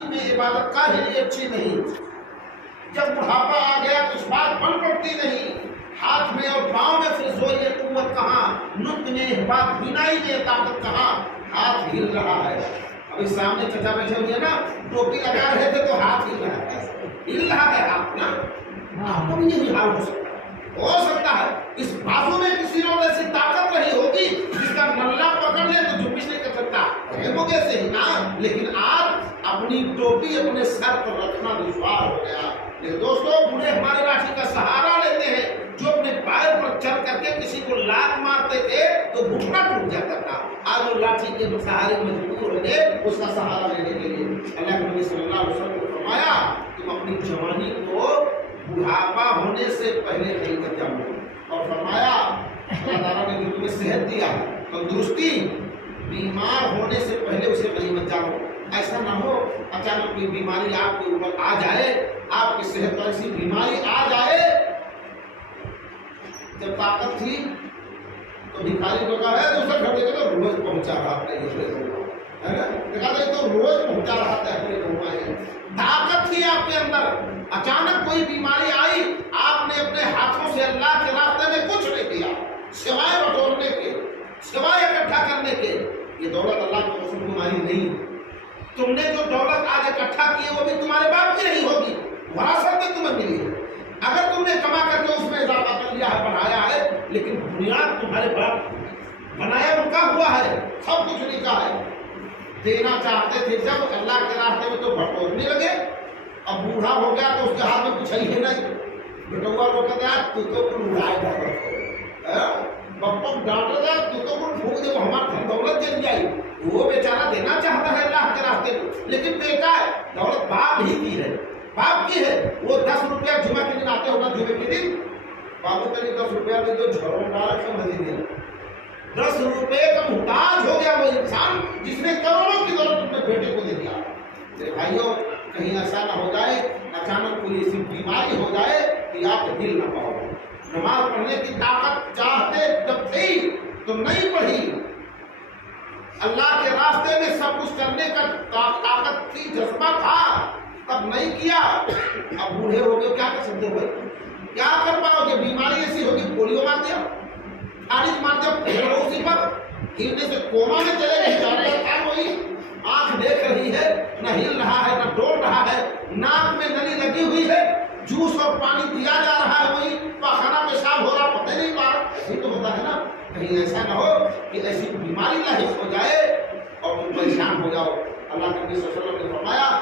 میں عبادت کا ہی اچھی نہیں. جب بڑھاپا آ گیا تو اس بات بن پڑتی نہیں. ہاتھ میں اور پاؤں میں پھر زوئے قوت کہاں, نطق میں بات بینائی میں طاقت کہاں. ہاتھ ہل رہا ہے. ابھی سامنے چچا بیٹھے ہوئے نا, ٹوپی لگا رہے تھے تو ہاتھ ہل رہا ہے. ہل رہا ہے ہاتھ نا. آپ کو بھی یہی حال ہو سکتا ہے. اس بازو میں کسی اور ایسی طاقت رہی ہوگی جس کا نلا پکڑ لے تو جو کچھ نہیں کر سکتا. مجھے سے ہی نا, لیکن آج اپنی ٹوپی اپنے سر پر رکھنا دشوار ہو گیا. لیکن دوستو, بوڑھے ہمارے لاٹھی کا سہارا لیتے ہیں. جو اپنے پیر پر چڑھ کر کے کسی کو لات مارتے تھے تو گھٹنا ٹوٹ جاتا تھا. آج وہ لاٹھی کے سہارے مجبور ہو گئے اس کا سہارا لینے کے لیے. اللہ کے نبی صلی اللہ علیہ وسلم نے فرمایا تم اپنی جوانی کو بڑھاپا ہونے سے پہلے نہیں کر جاؤ. اور فرمایا اللہ تعالیٰ نے تمہیں صحت دیا, تندرستی, بیمار ہونے سے پہلے اسے نہیں مت جاؤ. ایسا نہ ہو اچانک کوئی بیماری آپ کے اوپر آ جائے, آپ کی صحت پر ایسی بیماری آ جائے. جب طاقت تھی تو بھکاری کو کہا ہے دوسرا گھر دیکھے تو روز پہنچا رہا تھا. تو روز پہنچا رہا تھا. طاقت تھی آپ کے اندر, اچانک کوئی بیماری آئی, آپ نے اپنے ہاتھوں سے اللہ کے راستے میں کچھ نہیں کیا سوائے بٹورنے کے, سوائے اکٹھا کرنے کے. یہ دولت اللہ کی قسم تمہاری نہیں. تم نے جو دولت آج اکٹھا کی ہے وہ بھی تمہارے باپ کی نہیں ہوگی, وراثت میں تمہیں ملی ہے. اگر تم نے کما کر کے اس میں اضافہ کر لیا ہے, بڑھایا ہے, لیکن بنیاد تمہارے باپ بنایا رکا ہوا ہے, سب کچھ لکھا ہے. دینا چاہتے تھے جب اللہ کے راستے میں تو بٹورنے لگے. اب بوڑھا ہو گیا تو اس کے ہاتھ میں کچھ ہے ہی نہیں. بٹوا کو کہتے ہیں تو کچھ اڑائے گا, بپا ڈاکٹر گا تو کچھ پھونک دے, وہ ہمارا دولت جل جائے. وہ بیچارہ دینا چاہتا ہے اللہ کے راستے میں, لیکن بیٹا ہے, دولت باپ ہی کی ہے, باپ کی ہے. وہ 10 روپیہ جمعہ کے دن آتے ہوگا, جمعے کے دن بابو کہیں 10 روپیہ میں جو جھڑوں ڈالا کے مزید دیا. 10 روپے کا محتاج ہو گیا وہ انسان جس نے کروڑوں کی دولت اپنے بیٹے کو دے دیا. میرے بھائیوں, کہیں ایسا نہ ہو جائے اچانک کوئی ایسی بیماری ہو جائے کہ آپ ہل نہ پاؤ. نماز پڑھنے کی طاقت چاہتے جب تھی تو نہیں پڑھی. اللہ کے راستے میں سب کچھ کرنے کا طاقت تھی, جذبہ تھا, تب نہیں کیا. اب بوڑھے ہو گئے, کیا کر سکتے ہو, کیا کر پاؤ گے. بیماری ایسی ہوگی, پولیو مار دیا, خارج مار دیا, اسی پر ہلنے سے کوما میں چلے گئے. وہی آنکھ دیکھ رہی ہے, نہ ہل رہا ہے نہ ڈول رہا ہے, ناک میں نلی لگی ہوئی ہے, جوس اور پانی دیا جا رہا ہے, وہی پاخانہ پیشاب ہو رہا, پتہ نہیں پا رہا. ایسے تو ہوتا ہے نا. کہیں ایسا نہ ہو کہ ایسی بیماری لاحق ہو جائے اور تم پریشان ہو جاؤ. اللہ کے نبی صلی اللہ علیہ وسلم نے فرمایا